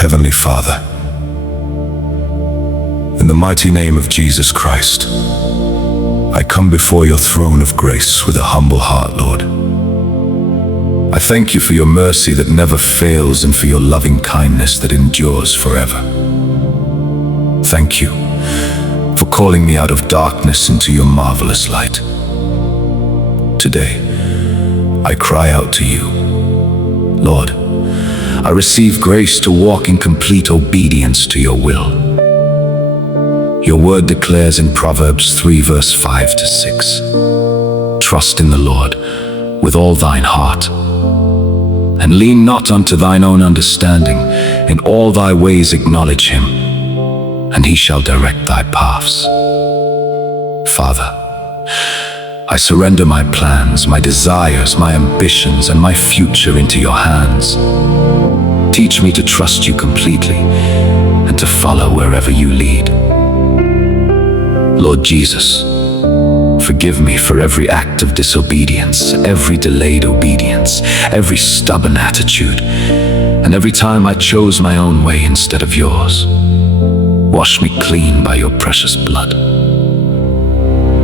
Heavenly Father, in the mighty name of Jesus Christ, I come before your throne of grace with a humble heart, Lord. I thank you for your mercy that never fails and for your loving kindness that endures forever. Thank you for calling me out of darkness into your marvelous light. Today, I cry out to you, Lord. I receive grace to walk in complete obedience to your will. Your word declares in Proverbs 3 verse 5 to 6, trust in the Lord with all thine heart, and lean not unto thine own understanding. In all thy ways acknowledge him, and he shall direct thy paths. Father, I surrender my plans, my desires, my ambitions, and my future into your hands. Teach me to trust you completely and to follow wherever you lead. Lord Jesus, forgive me for every act of disobedience, every delayed obedience, every stubborn attitude, and every time I chose my own way instead of yours. Wash me clean by your precious blood.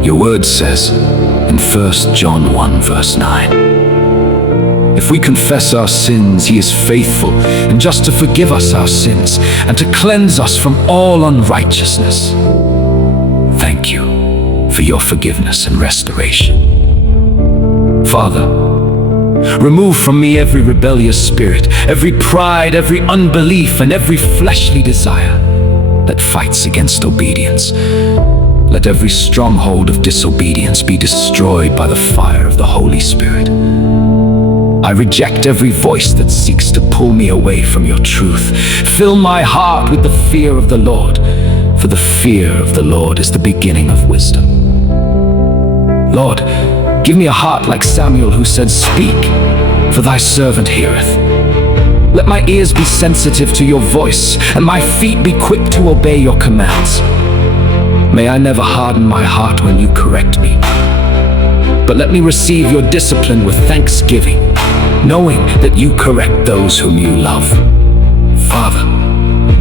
Your word says in 1 John 1 verse 9, if we confess our sins, he is faithful and just to forgive us our sins and to cleanse us from all unrighteousness. Thank you for your forgiveness and restoration. Father, remove from me every rebellious spirit, every pride, every unbelief, and every fleshly desire that fights against obedience. Let every stronghold of disobedience be destroyed by the fire of the Holy Spirit. I reject every voice that seeks to pull me away from your truth. Fill my heart with the fear of the Lord, for the fear of the Lord is the beginning of wisdom. Lord, give me a heart like Samuel, who said, speak, for thy servant heareth. Let my ears be sensitive to your voice, and my feet be quick to obey your commands. May I never harden my heart when you correct me, but let me receive your discipline with thanksgiving, knowing that you correct those whom you love. Father,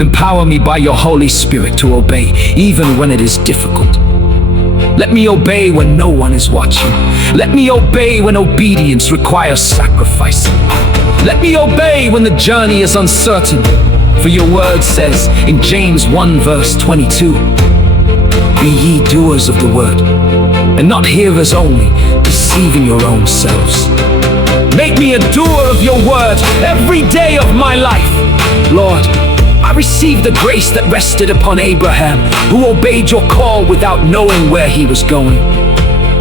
empower me by your Holy Spirit to obey even when it is difficult. Let me obey when no one is watching. Let me obey when obedience requires sacrifice. Let me obey when the journey is uncertain. For your word says in James 1 verse 22, be ye doers of the word, and not hearers only, deceiving your own selves. Make me a doer of your word every day of my life. Lord, I receive the grace that rested upon Abraham, who obeyed your call without knowing where he was going.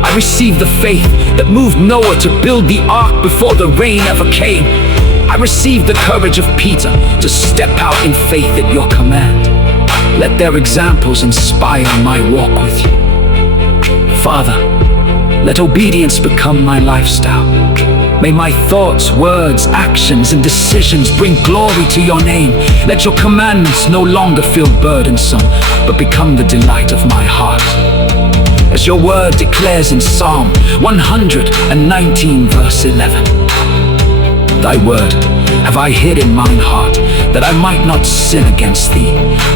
I receive the faith that moved Noah to build the ark before the rain ever came. I receive the courage of Peter to step out in faith at your command. Let their examples inspire my walk with you. Father, let obedience become my lifestyle. May my thoughts, words, actions, and decisions bring glory to your name. Let your commandments no longer feel burdensome, but become the delight of my heart. As your word declares in Psalm 119 verse 11, thy word have I hid in mine heart, that I might not sin against thee.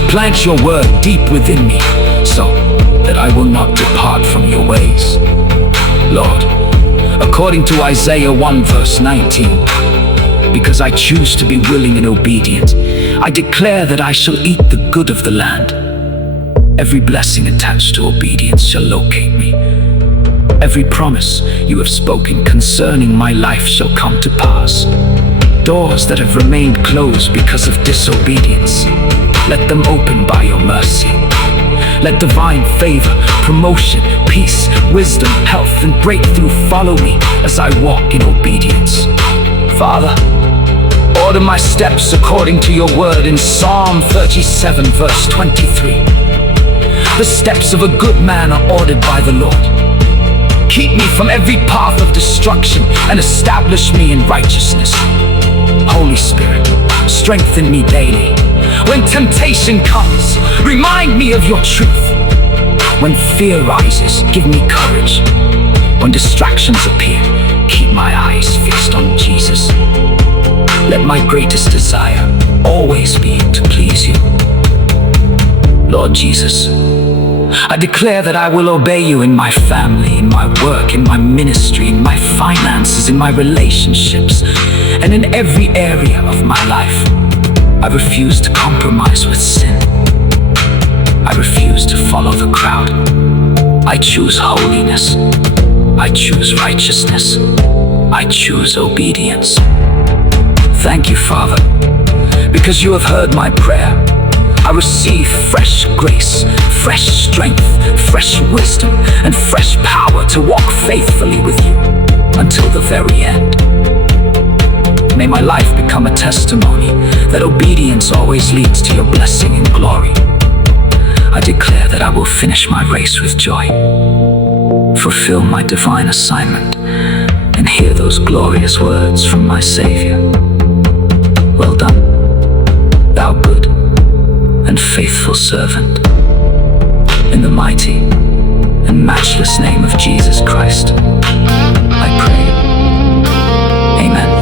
Plant your word deep within me, so that I will not depart from your ways. Lord, according to Isaiah 1 verse 19, because I choose to be willing and obedient, I declare that I shall eat the good of the land. Every blessing attached to obedience shall locate me. Every promise you have spoken concerning my life shall come to pass. Doors that have remained closed because of disobedience, let them open by your mercy. Let divine favor, promotion, peace, wisdom, health, and breakthrough follow me as I walk in obedience. Father, order my steps according to your word in Psalm 37 verse 23. The steps of a good man are ordered by the Lord. Keep me from every path of destruction and establish me in righteousness. Holy Spirit, strengthen me daily. When temptation comes, remind me of your truth. When fear rises, give me courage. When distractions appear, keep my eyes fixed on Jesus. Let my greatest desire always be to please you. Lord Jesus, I declare that I will obey you in my family, in my work, in my ministry, in my finances, in my relationships, and in every area of my life. I refuse to compromise with sin. I refuse to follow the crowd. I choose holiness. I choose righteousness. I choose obedience. Thank you, Father, because you have heard my prayer. I receive fresh grace, fresh strength, fresh wisdom, and fresh power to walk faithfully with you until the very end. May my life become a testimony that obedience always leads to your blessing and glory. I declare that I will finish my race with joy, fulfill my divine assignment, and hear those glorious words from my Savior. Well done, thou good and faithful servant. In the mighty and matchless name of Jesus Christ, I pray. Amen.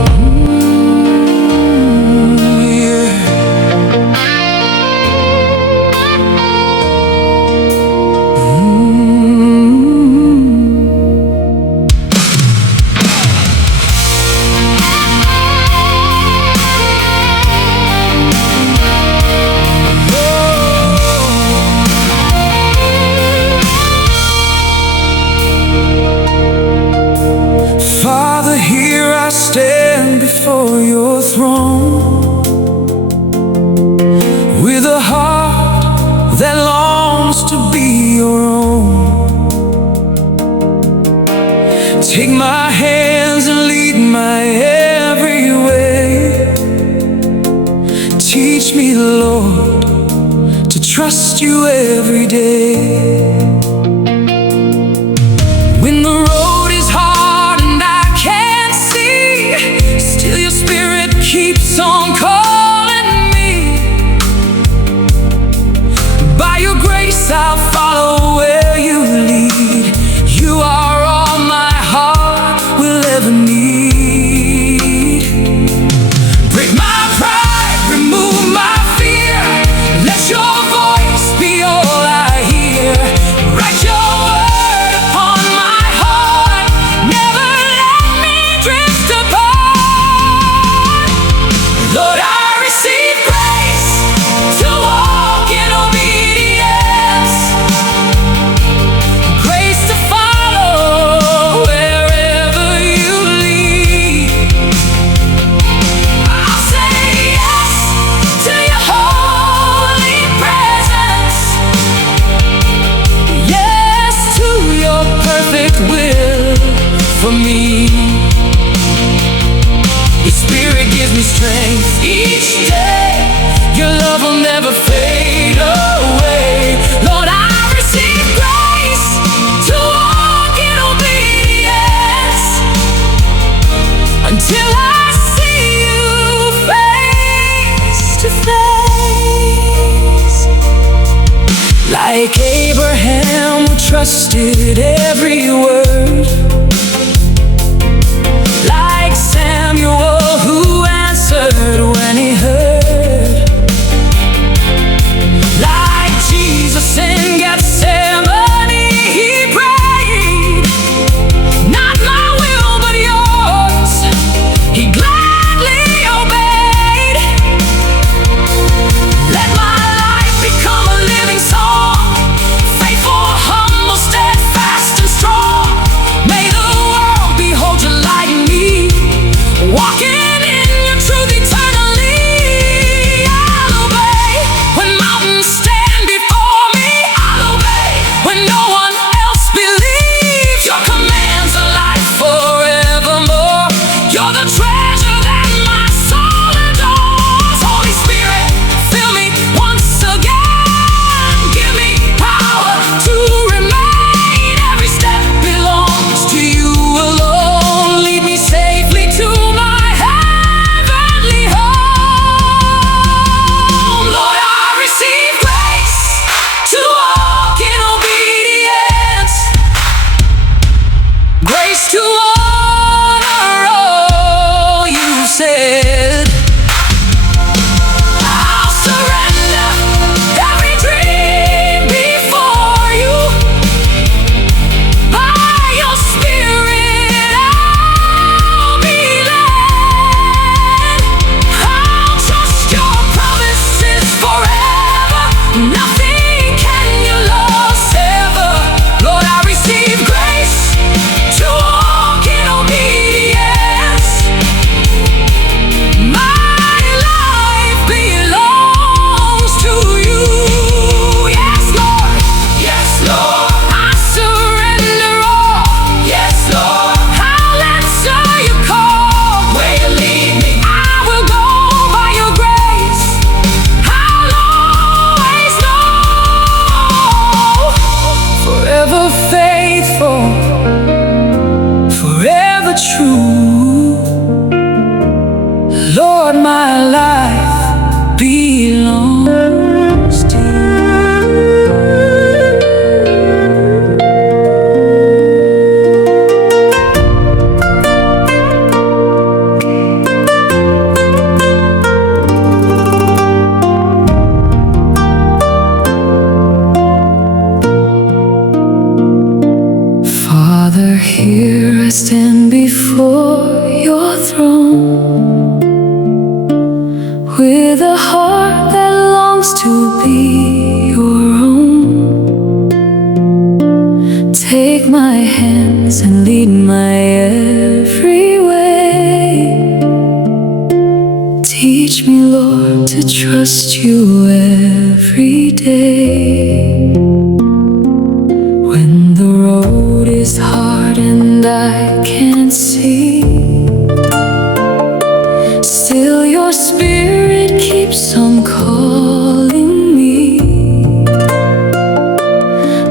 I stand before your throne with a heart that longs to be your own. Take my hands and lead my every way. Teach me, Lord, to trust you every day. When the road is hard and I can't see, still your spirit keeps on calling me. By your grace I'll follow where you lead. You are all my heart will ever need. Break my pride, remove my fear. Let your voice be all I hear. Write your word upon my heart. Never let me drift apart. Lord, I receive grace to walk in obedience, grace to follow wherever you lead. I'll say yes to your holy presence, yes to your perfect will for me. Your spirit gives me strength each day. Your love will never fade away. Lord, I receive grace to walk in obedience until I see you face to face. Like Abraham, who trusted every word. Like Samuel, who answered when he heard. Like Jesus in Gethsemane, he prayed, not my will but yours. He gladly obeyed. Let my life become a living song, faithful, humble, steadfast, and strong. May longs to be your own. Take my hands and lead my every way. Teach me, Lord, to trust you every day. When the road is hard and I can't see, still your spirit keeps on calling me.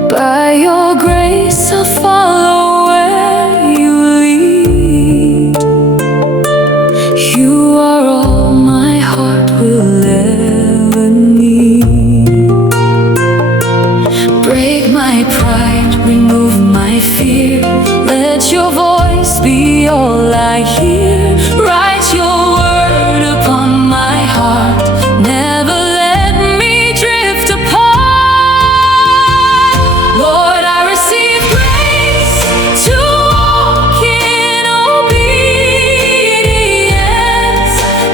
By your grace I'll follow where you lead. You are all my heart will ever need. Break my pride, remove my fear. Let your voice be all I hear. Write your word upon my heart. Never let me drift apart. Lord, I receive grace to walk in obedience,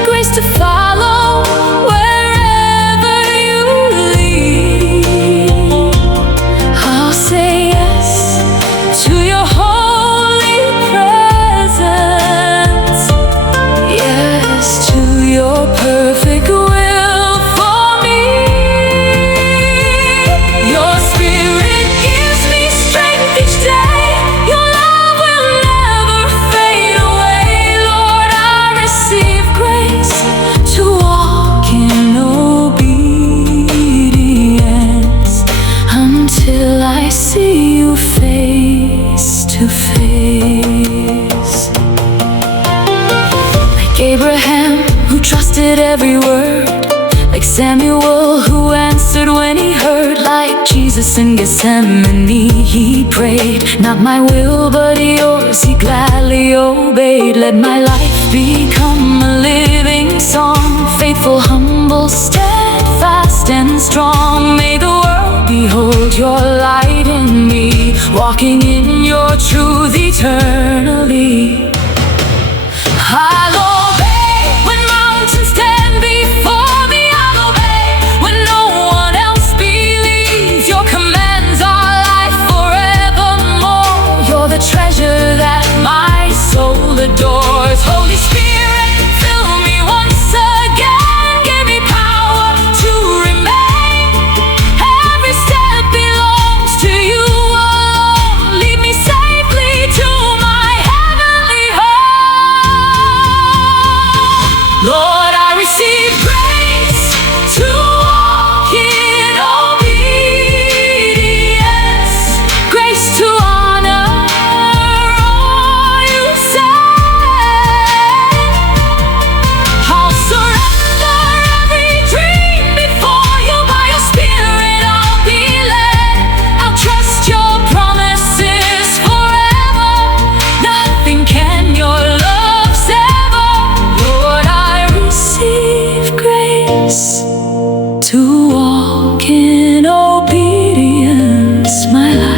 grace to follow wherever you lead. I'll say yes to your holy presence, yes to your perfect will for me. Your spirit gives me strength each day. Your love will never fade away. Lord, I receive grace to walk in obedience until I see you face to face. Like Abraham, who trusted every word, like Samuel, who answered when he heard, like Jesus in Gethsemane, he prayed, not my will but yours, he gladly obeyed. Let my life become a living song, faithful, humble, steadfast and strong. May the world behold your light in me, walking in your truth eternally. I'll obey when mountains stand before me. I'll obey when no one else believes. Your commands are life forevermore. You're the treasure that my soul adores. Holy Spirit, fill me once again. Give me power to remain. Every step belongs to you alone. Lead me safely to my heavenly home. Lord, I receive grace to walk in obedience, grace to honor all you say. I'll surrender every dream before you. By your spirit I'll be led. I'll trust your promises forever. Nothing can your love sever. Lord, I receive grace to walk in obedience, my life.